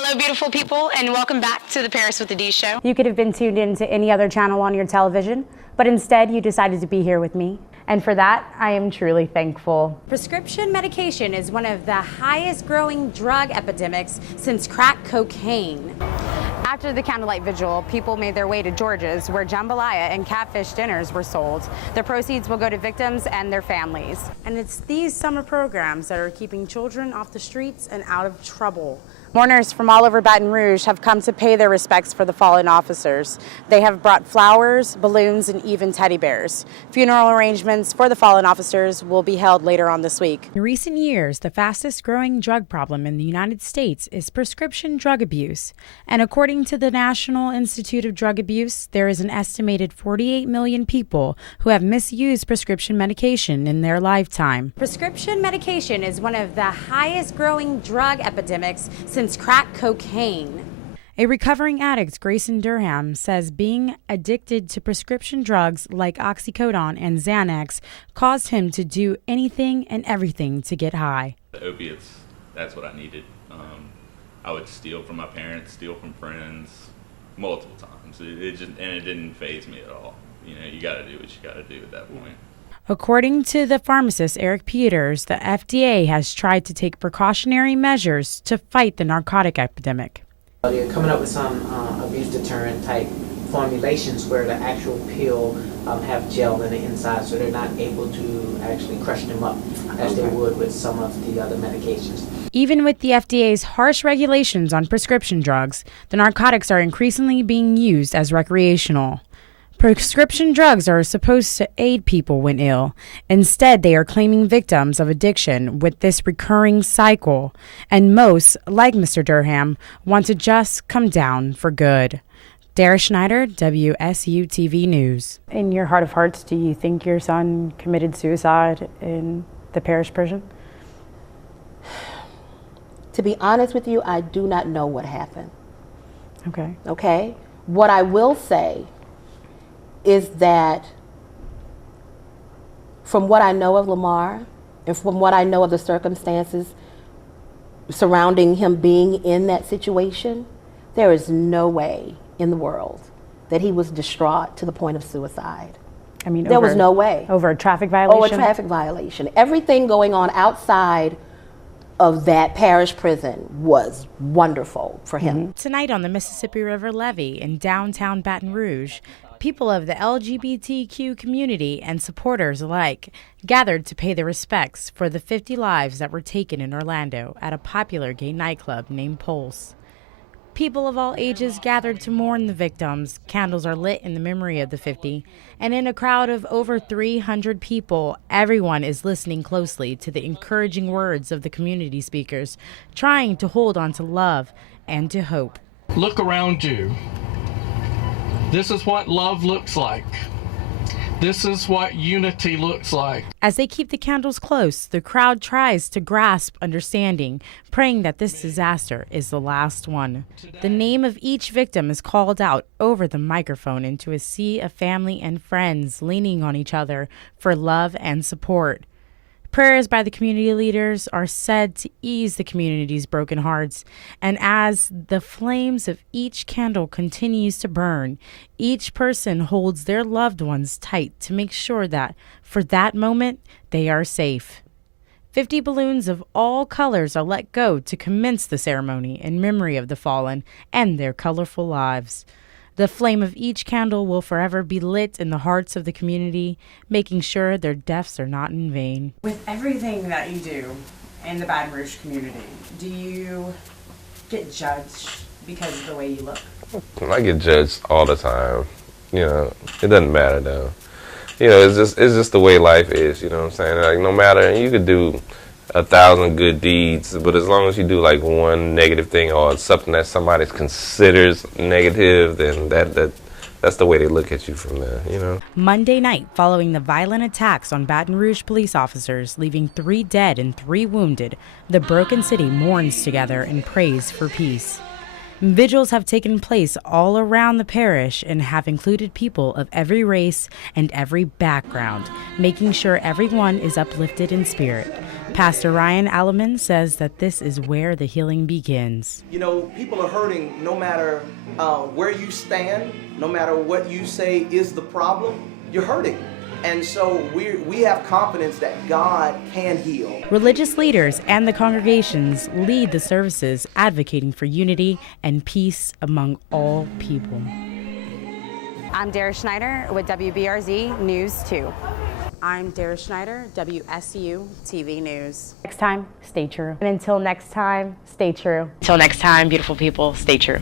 Hello, beautiful people, and welcome back to the Paris with the D show. You could have been tuned in to any other channel on your television, but instead you decided to be here with me. And for that, I am truly thankful. Prescription medication is one of the highest growing drug epidemics since crack cocaine. After the candlelight vigil, people made their way to George's, where jambalaya and catfish dinners were sold. The proceeds will go to victims and their families. And it's these summer programs that are keeping children off the streets and out of trouble. Mourners from all over Baton Rouge have come to pay their respects for the fallen officers. They have brought flowers, balloons, and even teddy bears. Funeral arrangements for the fallen officers will be held later on this week. In recent years, the fastest growing drug problem in the United States is prescription drug abuse. And according to the National Institute of Drug Abuse, there is an estimated 48 million people who have misused prescription medication in their lifetime. Prescription medication is one of the highest growing drug epidemics since crack cocaine. A recovering addict, Grayson Durham, says being addicted to prescription drugs like oxycodone and Xanax caused him to do anything and everything to get high. The opiates, that's what I needed. I would steal from my parents, steal from friends, multiple times. It didn't faze me at all. You know, you got to do what you got to do at that point. According to the pharmacist Eric Peters, the FDA has tried to take precautionary measures to fight the narcotic epidemic. They're coming up with some abuse deterrent type formulations where the actual pill have gel in the inside, so they're not able to actually crush them up as they would with some of the other medications. Even with the FDA's harsh regulations on prescription drugs, the narcotics are increasingly being used as recreational. Prescription drugs are supposed to aid people when ill. Instead, they are claiming victims of addiction with this recurring cycle. And most, like Mr. Durham, want to just come down for good. Daris Schneider, WSU-TV News. In your heart of hearts, do you think your son committed suicide in the parish prison? To be honest with you, I do not know what happened. Okay. What I will say is that from what I know of Lamar and from what I know of the circumstances surrounding him being in that situation, there is no way in the world that he was distraught to the point of suicide. I mean, there was no way. Over a traffic violation? Oh, a traffic violation. Everything going on outside of that parish prison was wonderful for him. Tonight on the Mississippi River Levee in downtown Baton Rouge, people of the LGBTQ community and supporters alike gathered to pay their respects for the 50 lives that were taken in Orlando at a popular gay nightclub named Pulse. People of all ages gathered to mourn the victims. Candles are lit in the memory of the 50, and in a crowd of over 300 people, everyone is listening closely to the encouraging words of the community speakers, trying to hold on to love and to hope. Look around you. This is what love looks like. This is what unity looks like. As they keep the candles close, the crowd tries to grasp understanding, praying that this disaster is the last one. The name of each victim is called out over the microphone into a sea of family and friends leaning on each other for love and support. Prayers by the community leaders are said to ease the community's broken hearts, and as the flames of each candle continues to burn, each person holds their loved ones tight to make sure that, for that moment, they are safe. 50 balloons of all colors are let go to commence the ceremony in memory of the fallen and their colorful lives. The flame of each candle will forever be lit in the hearts of the community, making sure their deaths are not in vain. With everything that you do in the Baton Rouge community, do you get judged because of the way you look? I get judged all the time. You know, it doesn't matter though. You know, it's just the way life is. You know what I'm saying? Like, no matter, you could do 1,000 good deeds, but as long as you do like one negative thing or something that somebody considers negative, then that's the way they look at you from there, you know. Monday night, following the violent attacks on Baton Rouge police officers, leaving 3 dead and 3 wounded, the broken city mourns together and prays for peace. Vigils have taken place all around the parish and have included people of every race and every background, making sure everyone is uplifted in spirit. Pastor Ryan Alleman says that this is where the healing begins. You know, people are hurting no matter where you stand, no matter what you say is the problem, you're hurting. And so we have confidence that God can heal. Religious leaders and the congregations lead the services advocating for unity and peace among all people. I'm Daris Schneider with WBRZ News 2. I'm Daris Schneider, WSU TV News. Next time, stay true. And until next time, stay true. Until next time, beautiful people, stay true.